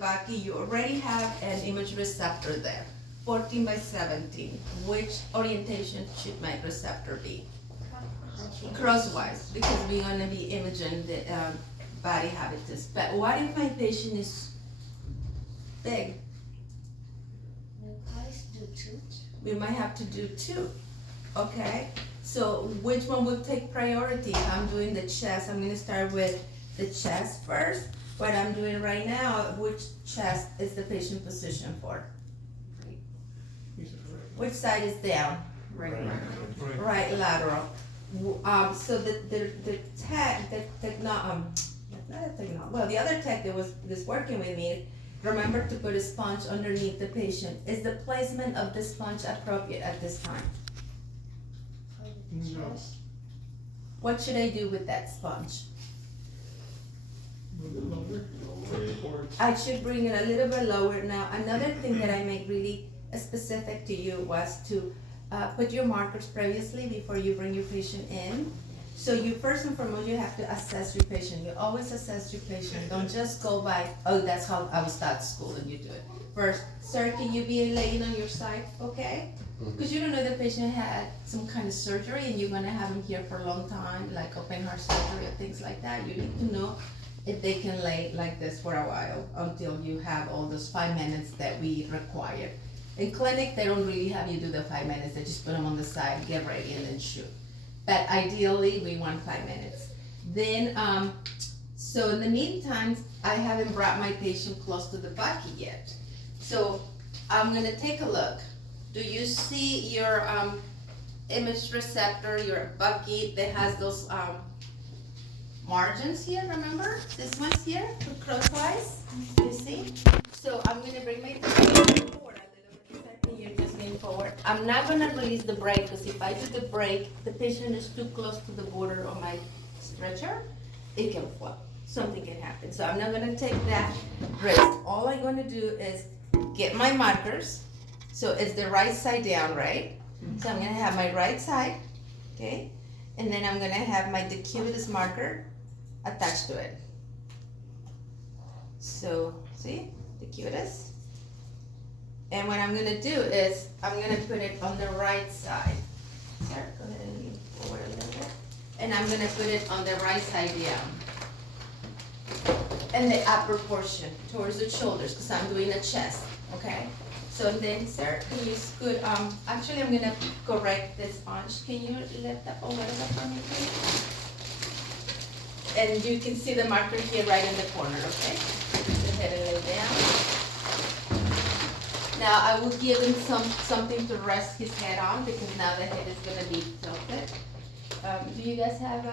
Bucky, you already have an image receptor there, 14 by 17. Which orientation should my receptor be? Crosswise, because we're gonna be imaging the body habitus. But what if my patient is big? We might have to do two, okay? So which one will take priority? If I'm doing the chest, I'm gonna start with the chest first. What I'm doing right now, which chest is the patient position for? Which side is down? Right lateral. So the tech, well, the other tech that was working with me, remember to put a sponge underneath the patient. Is the placement of the sponge appropriate at this time? No. What should I do with that sponge? A little bit lower. I should bring it a little bit lower. Now, another thing that I make really specific to you was to put your markers previously before you bring your patient in. So you first and foremost, you have to assess your patient. You always assess your patient. Don't just go by, oh, that's how I was taught school and you do it. First, sir, can you be laying on your side, okay? Because you don't know the patient had some kind of surgery and you're gonna have him here for a long time, like open heart surgery or things like that. You need to know if they can lay like this for a while until you have all those 5 minutes that we require. In clinic, they don't really have you do the 5 minutes. They just put them on the side, get ready, and then shoot. But ideally, we want 5 minutes. Then, so in the meantime, I haven't brought my patient close to the bucket yet. So I'm gonna take a look. Do you see your image receptor, your bucket that has those margins here, remember? This one's here, crosswise, you see? So I'm gonna bring my patient forward a little bit. Exactly, you're just leaning forward. I'm not gonna release the brake, because if I do the brake, the patient is too close to the border of my stretcher, it can flop. Something can happen. So I'm not gonna take that risk. All I'm gonna do is get my markers. So it's the right side down, right? So I'm gonna have my right side, okay? And then I'm gonna have my decub marker attached to it. So, see, decubitus. And what I'm gonna do is, I'm gonna put it on the right side. Sarah, go ahead and lean forward a little bit. And I'm gonna put it on the right side down. And the upper portion, towards the shoulders, because I'm doing a chest, okay? So then, sir, can you scoot, actually I'm gonna correct this sponge. Can you lift up a little bit for me, please? And you can see the marker here right in the corner, okay? Go ahead and lay down. Now I will give him something to rest his head on, because now the head is gonna be tilted. Do you guys have,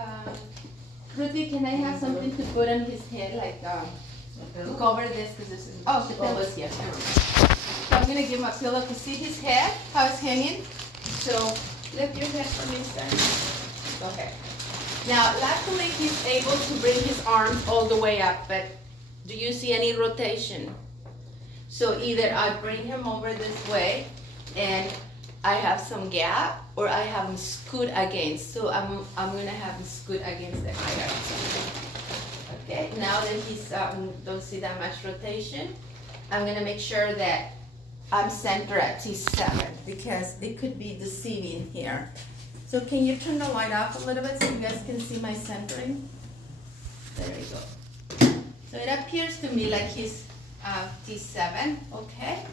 Ruthie, can I have something to put on his head, like, to cover this, because this is, oh, the pillow's here. So I'm gonna give him a pillow to see his head, how it's hanging. So lift your head for me, sir. Go ahead. Now, luckily he's able to bring his arms all the way up, but do you see any rotation? So either I bring him over this way and I have some gap, or I have him scoot against. So I'm gonna have him scoot against the hierarchy. Okay, now that he's, don't see that much rotation, I'm gonna make sure that I'm centered at T7, because it could be deceiving here. So can you turn the light off a little bit so you guys can see my centering? There you go. So it appears to me like he's T7, okay?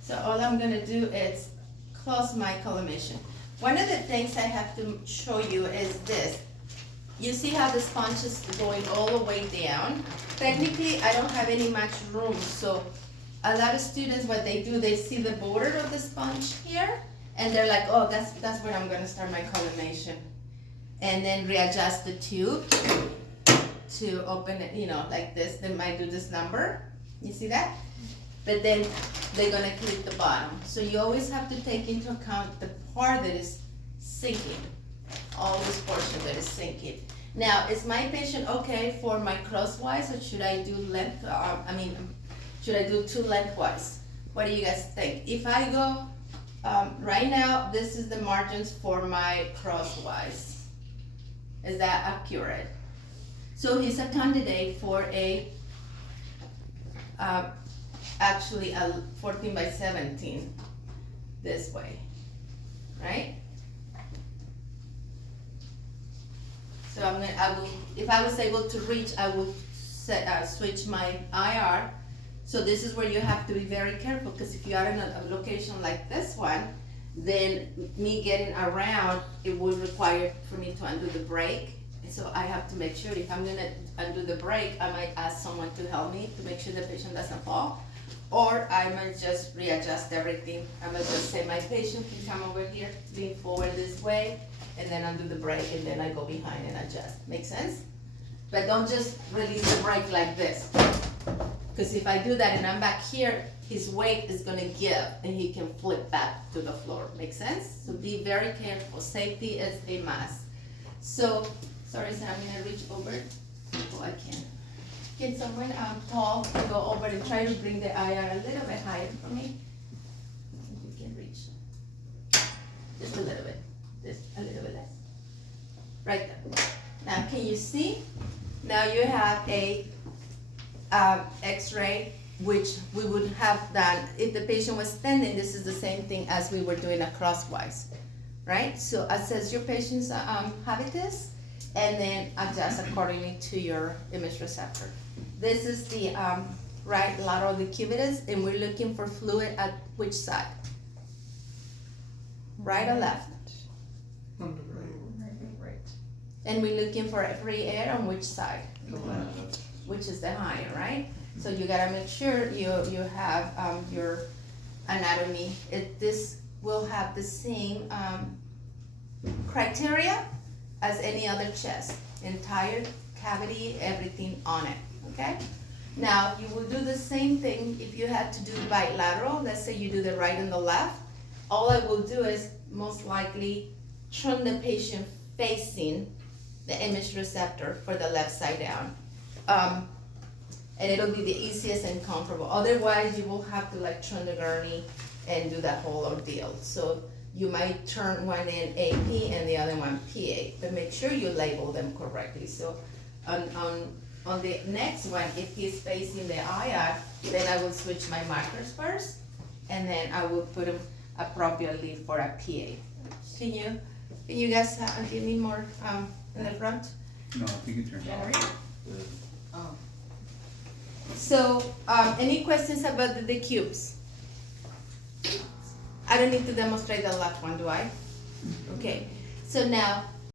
So all I'm gonna do is close my collimation. One of the things I have to show you is this. You see how the sponge is going all the way down? Technically, I don't have any much room, so a lot of students, what they do, they see the border of the sponge here, and they're like, oh, that's where I'm gonna start my collimation. And then readjust the tube to open it, you know, like this. They might do this number, you see that? But then they're gonna clip the bottom. So you always have to take into account the part that is sinking, all this portion that is sinking. Now, is my patient okay for my crosswise, or should I do length, should I do two lengthwise? What do you guys think? If I go, right now, this is the margins for my crosswise. Is that accurate? So he's a candidate for a actually a 14 by 17 this way, right? So if I was able to reach, I would switch my IR. So this is where you have to be very careful, because if you are in a location like this one, then me getting around, it would require for me to undo the brake. So I have to make sure if I'm gonna undo the brake, I might ask someone to help me to make sure the patient doesn't fall. Or I might just readjust everything. I might just say, my patient can come over here, lean forward this way, and then undo the brake, and then I go behind and adjust. Make sense? But don't just release the brake like this. Because if I do that and I'm back here, his weight is gonna give and he can flip back to the floor. Make sense? So be very careful. Safety is a must. So, sorry, Sam, I'm gonna reach over. Oh, I can. Can someone tall go over and try to bring the IR a little bit higher for me? If you can reach. Just a little bit. Just a little bit less. Right there. Now, can you see? Now you have a X-ray, which we would have done if the patient was standing. This is the same thing as we were doing a crosswise, right? So assess your patient's habitus and then adjust accordingly to your image receptor. This is the right lateral decubitus, and we're looking for fluid at which side? Right or left? On the right. Right. And we're looking for free air on which side? The left. Which is the higher, right? So you gotta make sure you have your anatomy. This will have the same criteria as any other chest. Entire cavity, everything on it, okay? Now, you will do the same thing if you had to do bilateral. Let's say you do the right and the left. All I will do is most likely turn the patient facing the image receptor for the left side down. And it'll be the easiest and comfortable. Otherwise, you will have to like turn the gurney and do that whole ordeal. So you might turn one in AP and the other one PA, but make sure you label them correctly. So on the next one, if he's facing the IR, then I will switch my markers first, and then I will put them appropriately for a PA. Can you guys give me more in the front? No, I think you turn it off. Oh. So, any questions about the decubes? I don't need to demonstrate the left one, do I? Okay, so now,